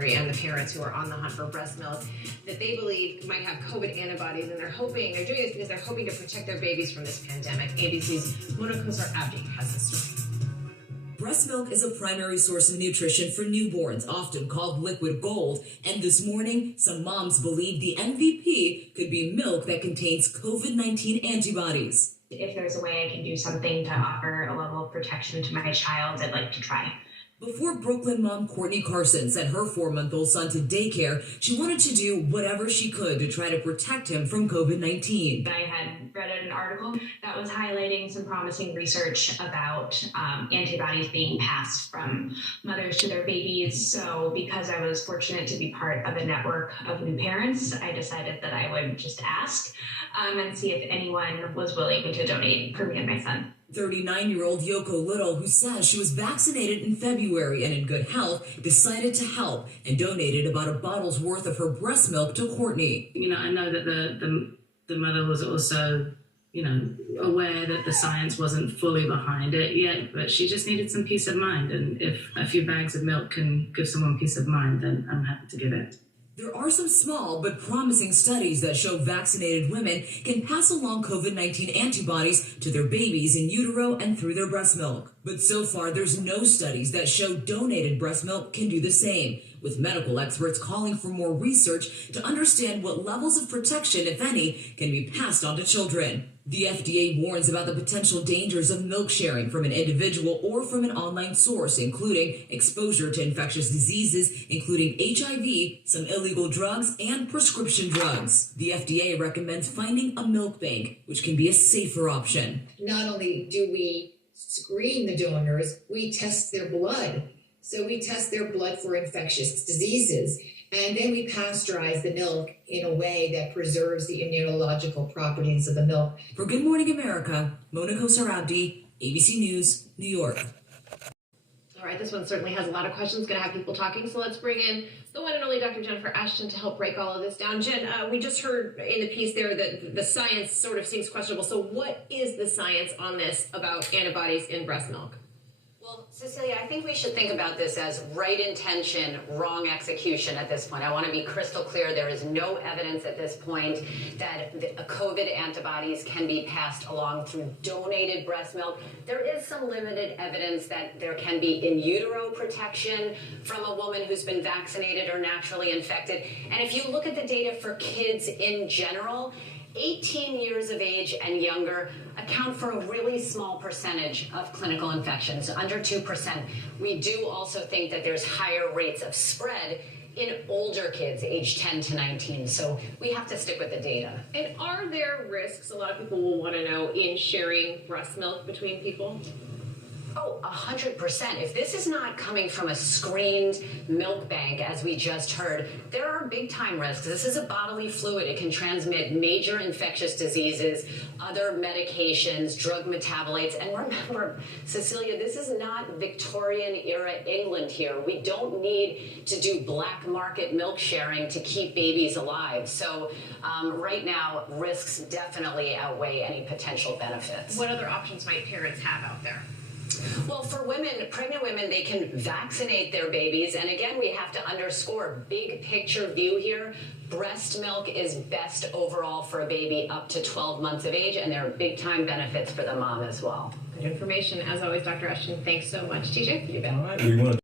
delivery and the parents who are on the hunt for breast milk that they believe might have COVID antibodies, and they're doing this because they're hoping to protect their babies from this pandemic. ABC's Mona Kosar-Abdi has the story. Breast milk is a primary source of nutrition for newborns, often called liquid gold. And this morning, some moms believe the MVP could be milk that contains COVID-19 antibodies. If there's a way I can do something to offer a level of protection to my child, I'd like to try. Before Brooklyn mom Courtney Carson sent her 4-month-old son to daycare, she wanted to do whatever she could to try to protect him from COVID-19. I had read an article that was highlighting some promising research about antibodies being passed from mothers to their babies. So because I was fortunate to be part of a network of new parents, I decided that I would just ask and see if anyone was willing to donate for me and my son. 39-year-old Yoko Little, who says she was vaccinated in February and in good health, decided to help and donated about a bottle's worth of her breast milk to Courtney. I know that the mother was also, aware that the science wasn't fully behind it yet, but she just needed some peace of mind. And if a few bags of milk can give someone peace of mind, then I'm happy to give it. There are some small but promising studies that show vaccinated women can pass along COVID-19 antibodies to their babies in utero and through their breast milk. But so far, there's no studies that show donated breast milk can do the same, with medical experts calling for more research to understand what levels of protection, if any, can be passed on to children. The FDA warns about the potential dangers of milk sharing from an individual or from an online source, including exposure to infectious diseases, including HIV, some illegal drugs, and prescription drugs. The FDA recommends finding a milk bank, which can be a safer option. Not only do we screen the donors, we test their blood. So we test their blood for infectious diseases. And then we pasteurize the milk in a way that preserves the immunological properties of the milk. For Good Morning America, Mona Kosar-Abdi, ABC News, New York. All right, this one certainly has a lot of questions, going to have people talking, so let's bring in the one and only Dr. Jennifer Ashton to help break all of this down. Jen, we just heard in the piece there that the science sort of seems questionable. So what is the science on this about antibodies in breast milk? Well, Cecilia, I think we should think about this as right intention, wrong execution at this point. I want to be crystal clear. There is no evidence at this point that COVID antibodies can be passed along through donated breast milk. There is some limited evidence that there can be in utero protection from a woman who's been vaccinated or naturally infected. And if you look at the data for kids in general, 18 years of age and younger account for a really small percentage of clinical infections, under 2%. We do also think that there's higher rates of spread in older kids, age 10 to 19. So we have to stick with the data. And are there risks, a lot of people will want to know, in sharing breast milk between people? Oh, 100%. If this is not coming from a screened milk bank, as we just heard, there are big time risks. This is a bodily fluid. It can transmit major infectious diseases, other medications, drug metabolites. And remember, Cecilia, this is not Victorian era England here. We don't need to do black market milk sharing to keep babies alive. So right now, risks definitely outweigh any potential benefits. What other options might parents have out there? Well, for women, pregnant women, they can vaccinate their babies. And again, we have to underscore big picture view here. Breast milk is best overall for a baby up to 12 months of age, and there are big time benefits for the mom as well. Good information. As always, Dr. Ashton, thanks so much. TJ? You bet. All right.